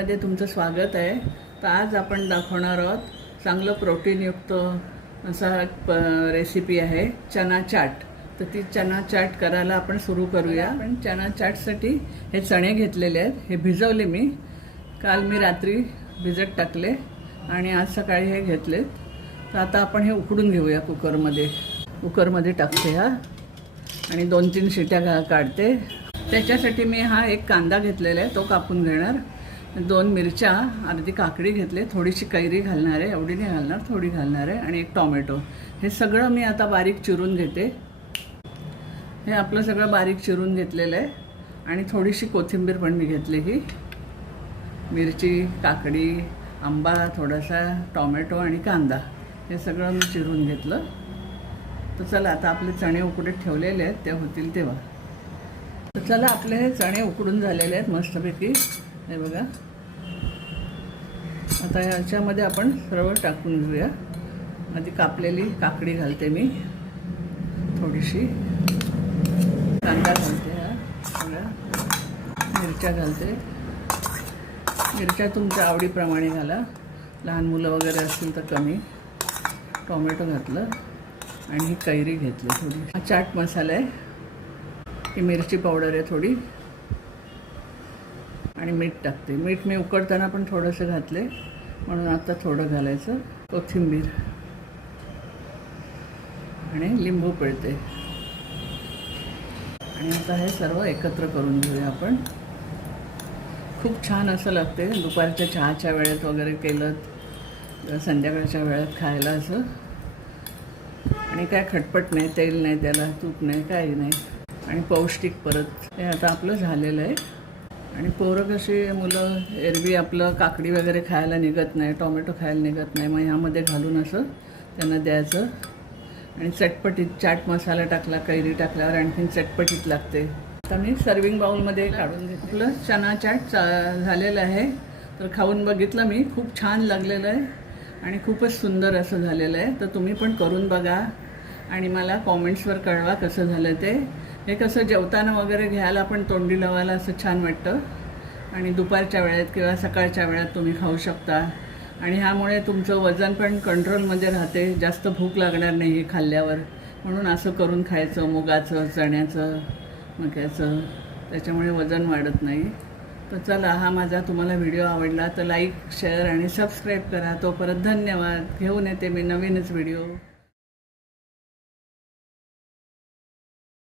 चॅनलमध्ये तुमचं स्वागत आहे। तर आज आपण दाखवणार आहोत चांगलं प्रोटीनयुक्त असा रेसिपी आहे चना चाट। तर ती चना चाट करायला आपण सुरू करूया। आपण चना चाटसाठी हे चणे घेतलेले आहेत, हे भिजवले मी काल मी रात्री भिजत टाकले आणि आज सकाळी हे घेतले। तर आता आपण हे उकडून घेऊया कुकरमध्ये टाकते हा आणि 2-3 शिट्या काढते। त्याच्यासाठी मी हा एक कांदा घेतलेला आहे, तो कापून घेणार। 2 मिरच्या, अर्धी काकडी घेतले, थोडीशी कैरी घालणार आहे, एवढी नाही घालणार, थोडी घालणार आहे, आणि एक टोमॅटो। हे सगळं मी आता बारीक चिरून घेते। हे आपलं सगळं बारीक चिरून घेतलेलं आहे आणि थोडीशी कोथिंबीर पण मी घेतली। ही मिरची, काकडी, आंबा थोडासा, टोमॅटो आणि कांदा हे सगळं मी चिरून घेतलं। तर चला आता आपले चणे उकडत ठेवलेले आहेत, ते होतील तेव्हा। तर चला आपले हे चणे उकडून झालेले आहेत मस्तपैकी, हे बघा। आता याच्यामध्ये आपण सर्व टाकून घेऊया। आधी कापलेली काकडी घालते मी, थोडीशी कांदा घालते, हा सगळ्या मिरच्या घालते। मिरच्या तुमच्या आवडीप्रमाणे घाला, लहान मुलं वगैरे असतील तर कमी। टोमॅटो घातलं आणि ही कैरी घेतली थोडी। हा चाट मसाला आहे, ही मिरची पावडर आहे थोडी, आणि मीठ टाकते। मीठ मी उकडताना पण थोडंसं घातले, म्हणून आता थोडं घालायचं। कोथिंबीर आणि लिंबू पिळते आणि आता हे सर्व एकत्र करून घेऊया आपण। खूप छान असं लागते, दुपारच्या चहाच्या वेळेत वगैरे केलं, संध्याकाळच्या वेळेत खायला असं। आणि काय खटपट नाही, तेल नाही त्याला, तूप नाही, काही नाही, आणि पौष्टिक। परत हे आता आपलं झालेलं आहे। आणि पोरं कशी, मुलं एरवी आपलं काकडी वगैरे खायला निघत नाही, टोमॅटो खायला निघत नाही, मग ह्यामध्ये घालून असं त्यांना द्यायचं। आणि चटपटीत चाट मसाला टाकला, कैरी टाकल्यावर आणखीन चटपटीत लागते। आता मी सर्विंग बाउलमध्ये काढून घेतलं। आपलं चना चाट झालेलं आहे। तर खाऊन बघितलं मी, खूप छान लागलेलं आहे आणि खूपच सुंदर असं झालेलं आहे। तर तुम्ही पण करून बघा आणि मला कॉमेंट्सवर कळवा कसं झालं ते। हे कसं जेवताना वगैरे घ्यायला पण तोंडी लावायला असं छान वाटतं, आणि दुपारच्या वेळेत किंवा सकाळच्या वेळेत तुम्ही खाऊ शकता। आणि ह्यामुळे तुमचं वजन पण कंट्रोलमध्ये राहते, जास्त भूक लागणार नाही हे खाल्ल्यावर। म्हणून असं करून खायचं, मुगाचं, चण्याचं, मक्याचं, त्याच्यामुळे वजन वाढत नाही। तर चला, हा माझा तुम्हाला व्हिडिओ आवडला तर लाईक, शेअर आणि सबस्क्राईब करा। तोपर्यंत धन्यवाद। घेऊन येते मी नवीनच व्हिडिओ।